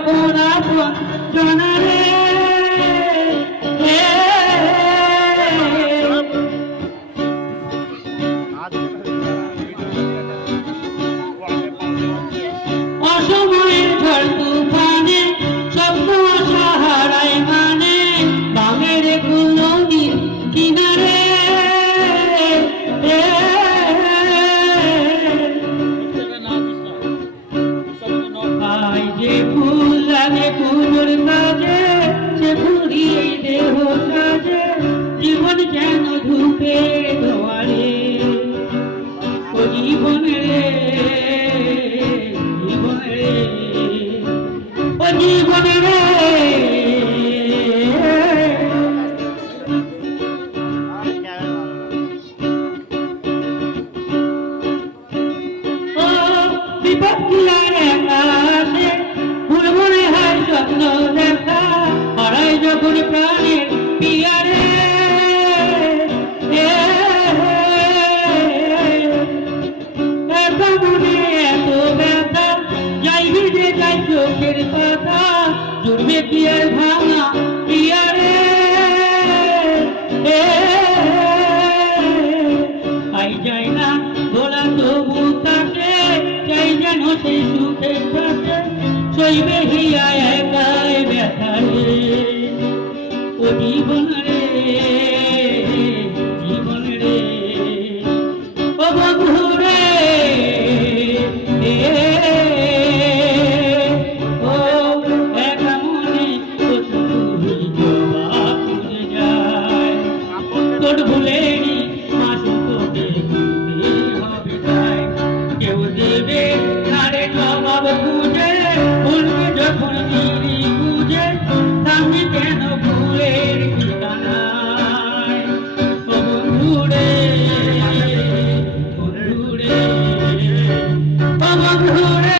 যখন আপন জনারে অসময়ের ঝড় তুফানে স্বপ্ন সাহারায় মানে বামের নদীর কিনারে আই যে ফুল লাগে ফুলের কাজে সে ফুরিয়ে দেহ সাজে জীবন যেন ধূপের দোয়ারে ও জীবন রে জীবন রে ও জীবন রে ও বিপদ কিলার আকাশে ভুলভুলে হয় স্বপ্ন দেখা হারায় যখন প্রাণের পিয়ারে এত মনে এত ব্যথা যাই ভিজে যাই চোখের কথা জুড়বে কি আর ভাঙা পিয়ারে আই যায় না দোলা তবু থাকে চাই যেন সেই সুখের থাকে সইবে হিয়া একাই ব্যথা রে ও জীবন রে জীবন রে ও বন্ধু রে ও একা মনে ও শুধু জবা খুঁজে যায় তোর ভুলেরই